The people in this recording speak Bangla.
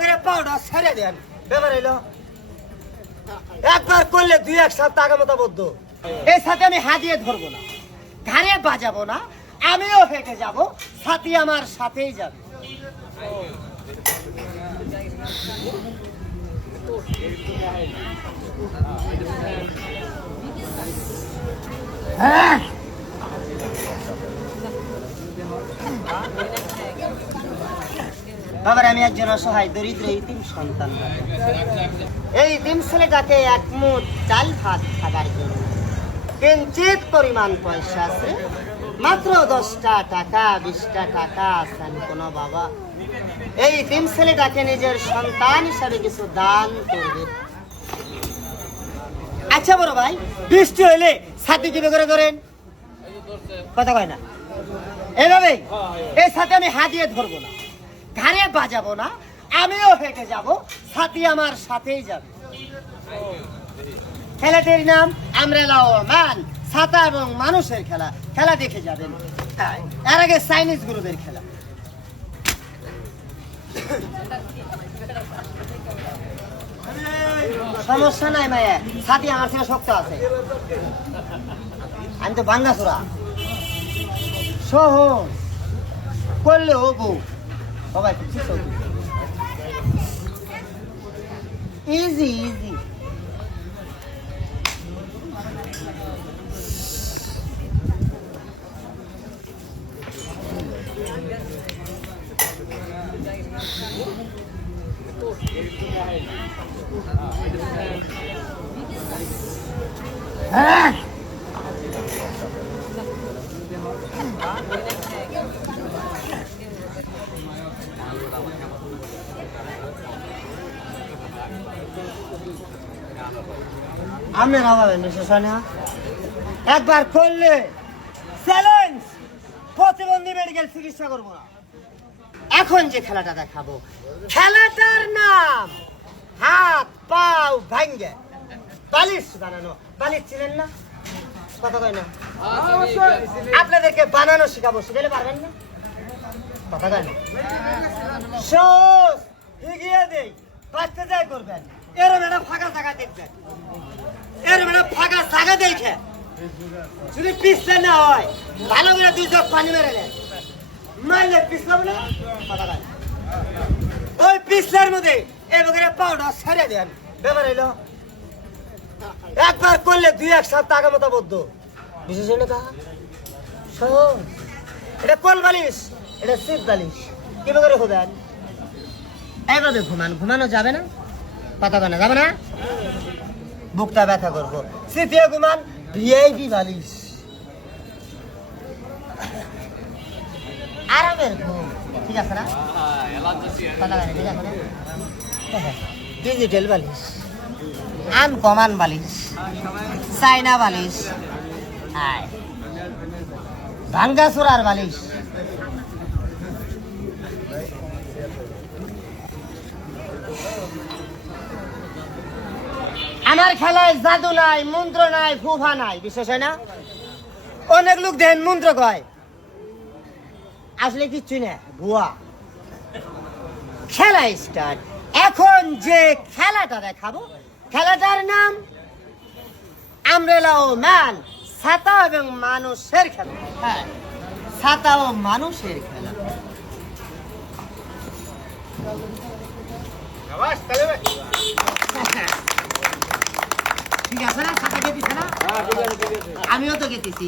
করে পাউডার ছেড়ে দেন। ব্যাপার একবার করলে দুই এক সপ্তাহ মতো বদ্ধ। এই সাথে আমি হাত দিয়ে ধরবো না। ঘাড়ে বাজাবো না, আমিও হেঁটে যাব, সাথী আমার সাথেই যাবে। হ্যাঁ? বাবার আমি একজন অসহায়, দরিদ্র এই ইতিম সন্তান। এই ইতিম ছেলেটাকে এক মুঠ চাল ভাত খাবার জন্য। কিঞ্চিত পরিমাণ পয়সা আছে, মাত্র দশটা টাকা, বিশটা টাকা আছেন কোনো বাবা। এই ইতিম ছেলেটাকে নিজের সন্তান হিসাবে কিছু দান করবে। আচ্ছা বড় ভাই, বৃষ্টি হইলে ছাতি কীভাবে করে ধরেন? কথা কয় না। এভাবে এই সাথে আমি হাত দিয়ে ধরবো না। ঘাড়ে বাজাবো না, আমিও হেঁটে যাব, সাথী আমার সাথেই যাবে। খেলাটির নাম আমরেলা ও ম্যান ছাতা এবং মানুষের খেলা। খেলা দেখে যাবেন। এর আগে চাইনিজ গ্রুপের খেলা। সমস্যা নাই মায়া, সাথী আমার থেকে শক্ত আছে। আমি তো বাঙ্গাসুরা। সহজ করলে হব। Então Roberto, precisa Easy, easy. Ah! আমি হয় না। একবার করলে চ্যালেঞ্জ প্রতিবন্ধী মেডিকেল চিকিৎসা করব না। এখন যে খেলাটা দেখাবো, খেলাটার নাম হাত, পাও ভাঙ্গে। বালিশ বানানো। বালিশ ছিলেন না? কথা কয় না? আপনাদেরকে বানানো শিখাবো শিখালে পারবেন না? কথা কয় না? সহজ, এগিয়ে দেই বাঁচতে যাই করবেন। এর ম্যাডাম ফাঁকা জায়গা দেখবেন এর ম্যাডাম ফাঁকা জায়গা দেখে। যদি পিছলে না হয়, ভালো করে দুই চোখ পানি মেরে নেন মারলে না। ওই পিছলার মধ্যে এবারে পাউডার ছেড়ে দেন। ব্যাপার এলো একবার করলে দুই এক সপ্তাহ আগে মতো বদ্ধ। বিশেষ হইলে তা। এটা কোন বালিশ? এটা শীত বালিশ। কীভাবে করে ঘুমান এইভাবে ঘুমান, ঘুমানো যাবে না? পাতা বানা যাবে না? বুকটা ব্যথা করব। শীতে ঘুমান ভিআইপি বালিশ। আরামের ঘুম। ঠিক আছে না? পাতা বানা ঠিক আছে না? ডিজিটাল বালিশ। আনকমান বালিশ। চাইনা বালিশ। আয়। ভাঙ্গাসুরার বালিশ। আমার খেলায় জাদু নাই, মন্ত্র নাই ফুফা নাই। বিশেষ হয় না? অনেক লোক দেন মন্ত্র কয়। আসলে কিচ্ছু না ভুয়া খেলা স্টার্ট এখন যে খেলাটা দেখাবো, খেলাটার নাম আমরেলা ও ম্যান, ছাতা এবং মানুষের খেলা। হ্যাঁ ছাতা ও মানুষের খেলা ঠিক আছে না ছাতা গেতিছে না আমিও তো গেতেছি।